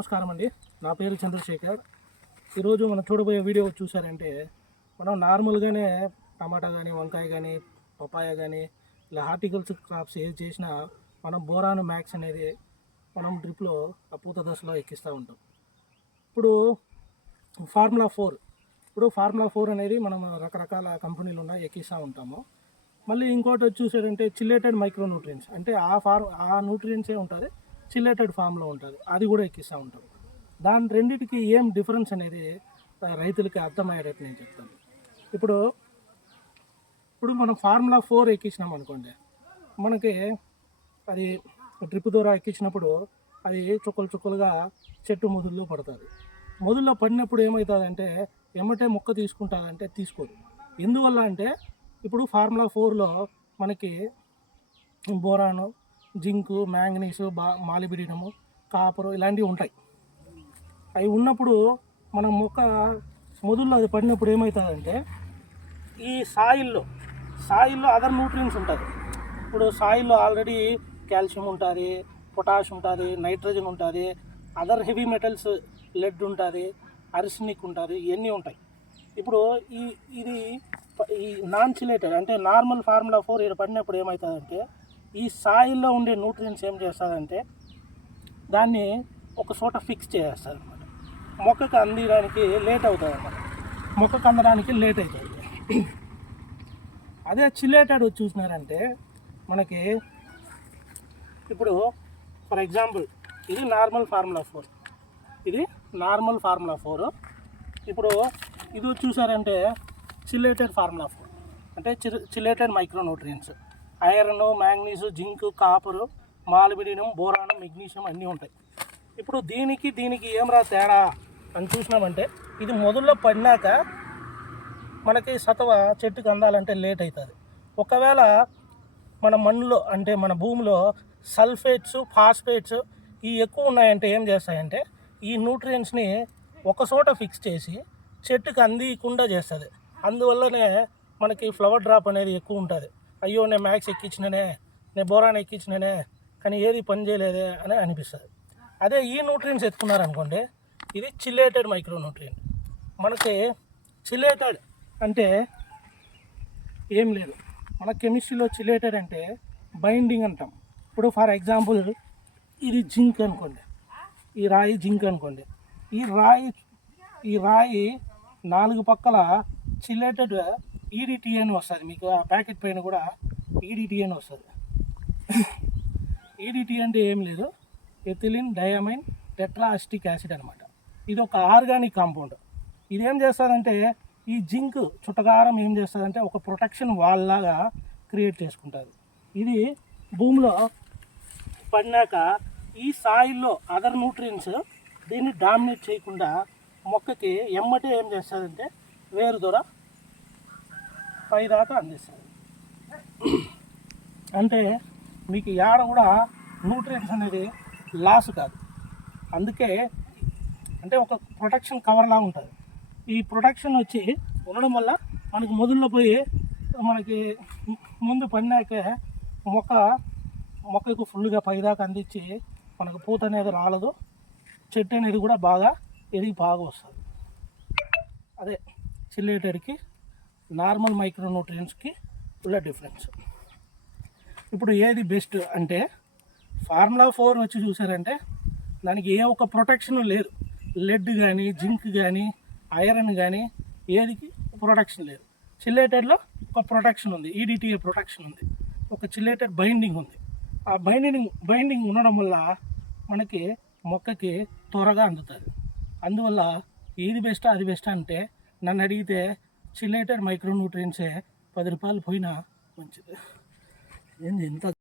నమస్కారం అండి. నా పేరు చంద్రశేఖర్. ఈరోజు మనం చూడబోయే వీడియో చూసారంటే, మనం నార్మల్గానే టమాటా కానీ, వంకాయ కానీ, పపాయ కానీ, ఇలా హార్టికల్చర్ క్రాప్స్ ఏది చేసినా మనం బోరాన్ మ్యాక్స్ అనేది మనం డ్రిప్లో ఆ పూత దశలో ఎక్కిస్తూ ఉంటాం. ఇప్పుడు ఫార్ములా 4 అనేది మనం రకరకాల కంపెనీలు ఉన్నాయి ఎక్కిస్తూ ఉంటాము. మళ్ళీ ఇంకోటి వచ్చి చూసారంటే చిల్లేటెడ్ మైక్రో న్యూట్రియన్స్, అంటే ఆ న్యూట్రియన్సే ఉంటుంది, చిల్లేటెడ్ ఫామ్లో ఉంటుంది, అది కూడా ఎక్కిస్తూ ఉంటాం. దాని రెండింటికి ఏం డిఫరెన్స్ అనేది రైతులకి అర్థమయ్యేటట్టు నేను చెప్తాను. ఇప్పుడు మనం ఫార్ములా 4 ఎక్కించినాం అనుకోండి, మనకి అది డ్రిప్ ద్వారా ఎక్కించినప్పుడు అది చుక్కలుగా చెట్టు మొదల్లో పడుతుంది. మొదల్లో పడినప్పుడు ఏమవుతుందంటే ఎమ్మటే మొక్క తీసుకుంటుందంటే తీసుకోదు. ఎందువల్ల అంటే ఇప్పుడు ఫార్ములా 4లో మనకి బోరాను, జింకు, మ్యాంగనీసు, మాలిబిడినము, కాపరు ఇలాంటివి ఉంటాయి. అవి ఉన్నప్పుడు మనం మొక్క మొదల్లో అది పడినప్పుడు ఏమవుతుందంటే ఈ సాయిల్లో అదర్ న్యూట్రియన్స్ ఉంటుంది. ఇప్పుడు సాయిల్లో ఆల్రెడీ కాల్షియం ఉంటుంది, పొటాష్ ఉంటుంది, నైట్రోజన్ ఉంటుంది, అదర్ హెవీ మెటల్స్, లెడ్ ఉంటుంది, అర్సెనిక్ ఉంటుంది, ఇవన్నీ ఉంటాయి. ఇప్పుడు ఈ నాన్ చిలేటెడ్ అంటే నార్మల్ ఫార్ములా 4 ఇక్కడ పడినప్పుడు ఏమవుతుందంటే ఈ సాయిల్లో ఉండే న్యూట్రియన్స్ ఏం చేస్తుందంటే దాన్ని ఒక చోట ఫిక్స్ చేసేస్తుంది అనమాట. మొక్కకు అందడానికి లేట్ అవుతుంది అన్నమాట. మొక్కకు అందడానికి లేట్ అవుతుంది. అదే చిలేటెడ్ వచ్చి చూసినారంటే మనకి ఇప్పుడు ఫర్ ఎగ్జాంపుల్ ఇది నార్మల్ ఫార్ములా 4, ఇప్పుడు ఇది వచ్చి చూసారంటే చిలేటెడ్ ఫార్ములా 4 అంటే chelated micro nutrients, iron, manganese, zinc, copper, molybdenum, boron, magnesium అన్నీ ఉంటాయి. ఇప్పుడు దీనికి ఏం తేడా అని చూసినామంటే ఇది మొదల్లో పడినాక మనకి సత్వ చెట్టుకు అందాలంటే లేట్ అవుతుంది. ఒకవేళ మన మన్నులో అంటే మన భూమిలో సల్ఫేట్స్, ఫాస్ఫేట్స్ ఇవి ఎక్కువ ఉన్నాయంటే ఏం చేస్తాయంటే ఈ న్యూట్రియన్స్ని ఒక చోట ఫిక్స్ చేసి చెట్టుకు అందకుండా చేస్తుంది. అందువల్లనే మనకి ఫ్లవర్ డ్రాప్ అనేది ఎక్కువ ఉంటుంది. అయ్యో నేను మ్యాక్స్ ఎక్కించిననే, నేను బోరాన్ ఎక్కించిననే, కానీ ఏది పని చేయలేదే అని అనిపిస్తుంది. అదే ఈ న్యూట్రియన్స్ ఎత్తుకున్నారనుకోండి, ఇది చిల్లేటెడ్ మైక్రో న్యూట్రియన్. మనకి చిల్లేటెడ్ అంటే ఏం లేదు, మన కెమిస్ట్రీలో చిల్లేటెడ్ అంటే బైండింగ్ అంటాం. ఇప్పుడు ఫర్ ఎగ్జాంపుల్ ఇది జింక్ అనుకోండి, ఈ రాయి జింక్ అనుకోండి, ఈ రాయి 4 పక్కల చిల్లేటెడ్ ఈడిటీ అని వస్తుంది. మీకు ఆ ప్యాకెట్ పైన కూడా ఈడిటీ అని వస్తుంది. ఈడిటీ అంటే ఏం లేదు, ఎథిలిన్ డయామైన్ టెట్రాఅసిటిక్ యాసిడ్ అనమాట. ఇది ఒక ఆర్గానిక్ కాంపౌండ్. ఇది ఏం చేస్తుందంటే ఈ జింక్ చుట్టగారం ఏం చేస్తుందంటే ఒక ప్రొటెక్షన్ వాల్ లాగా క్రియేట్ చేసుకుంటుంది. ఇది భూమిలో పడినాక ఈ సాయిల్లో అదర్ న్యూట్రియన్స్ దీన్ని డామినేట్ చేయకుండా మొక్కకి ఎమ్మటే ఏం చేస్తుందంటే వేరు ద్వారా పైదాకా అందిస్తుంది. అంటే మీకు ఏడ కూడా న్యూట్రియన్స్ అనేది లాస్ కాదు. అందుకే అంటే ఒక ప్రొటెక్షన్ కవర్లా ఉంటుంది. ఈ ప్రొటెక్షన్ వచ్చి ఉండడం వల్ల మనకి మొదల్లో పోయి మనకి ముందు పడినాకే మొక్కకు ఫుల్గా పైదాకా అందించి మనకు పూత అనేది రాలదు, చెట్టు అనేది కూడా బాగా ఎదిగి బాగా వస్తుంది. అదే చిల్లేటెడ్కి నార్మల్ మైక్రో న్యూట్రియన్స్కి ఉள்ள డిఫరెన్స్. ఇప్పుడు ఏది బెస్ట్ అంటే ఫార్ములా 4 వచ్చి చూసారంటే దానికి ఏ ఒక్క ప్రొటెక్షన్ లేదు. లెడ్ కానీ, జింక్ కానీ, ఐరన్ కానీ ఏదికి ప్రొటెక్షన్ లేదు. చిల్లేటెడ్లో ఒక ప్రొటెక్షన్ ఉంది, ఈడిటీఏ ప్రొటెక్షన్ ఉంది, ఒక చిల్లేటెడ్ బైండింగ్ ఉంది. ఆ బైండింగ్ ఉండడం వల్ల మనకి మొక్కకి త్వరగా అందుతుంది. అందువల్ల ఏది బెస్ట్ అది బెస్ట్ అంటే నన్ను అడిగితే చిల్లేటెడ్ మైక్రో న్యూట్రియన్సే 10 రూపాయలు పోయినా మంచిది. ఏంది ఎంత